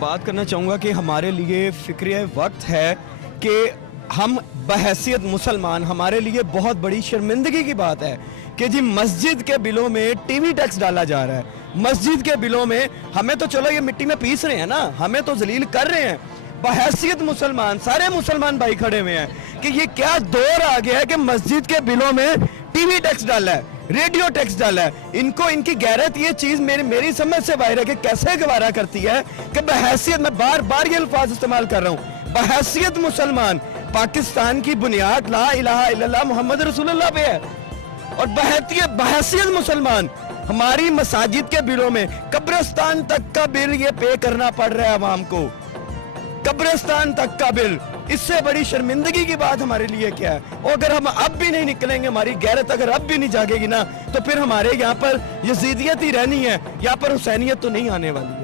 बात करना चाहूँगा कि हमारे लिए फ़िक्र वक्त है कि हम बहैसियत मुसलमान, हमारे लिए बहुत बड़ी शर्मिंदगी की बात है कि जी मस्जिद के बिलों में टीवी टैक्स डाला जा रहा है। मस्जिद के बिलों में हमें तो चलो ये मिट्टी में पीस रहे हैं ना, हमें तो जलील कर रहे हैं। बहैसियत मुसलमान, सारे मुसलमान भाई खड़े हुए हैं कि ये क्या दौर आ गया है कि मस्जिद के बिलों में टीवी टैक्स डाला है, रेडियो टैक्स डाला है। इनको इनकी गैरत ये चीज़ मेरी समझ से बाहर है कि कैसे गवारा करती है कि बहैसियत, मैं बार बार ये अल्फाज इस्तेमाल कर रहा हूँ, बहैसियत मुसलमान पाकिस्तान की बुनियाद ला इलाहा इल्लल्लाह मोहम्मद रसूलुल्लाह पे है। और बहैसियत मुसलमान हमारी मसाजिद के बिलों में कब्रिस्तान तक का बिल ये पे करना पड़ रहा है आवाम को, कब्रिस्तान तक का बिल। इससे बड़ी शर्मिंदगी की बात हमारे लिए क्या है? और अगर हम अब भी नहीं निकलेंगे, हमारी गैरत अगर अब भी नहीं जागेगी ना, तो फिर हमारे यहाँ पर यजीदियत ही रहनी है, यहाँ पर हुसैनियत तो नहीं आने वाली।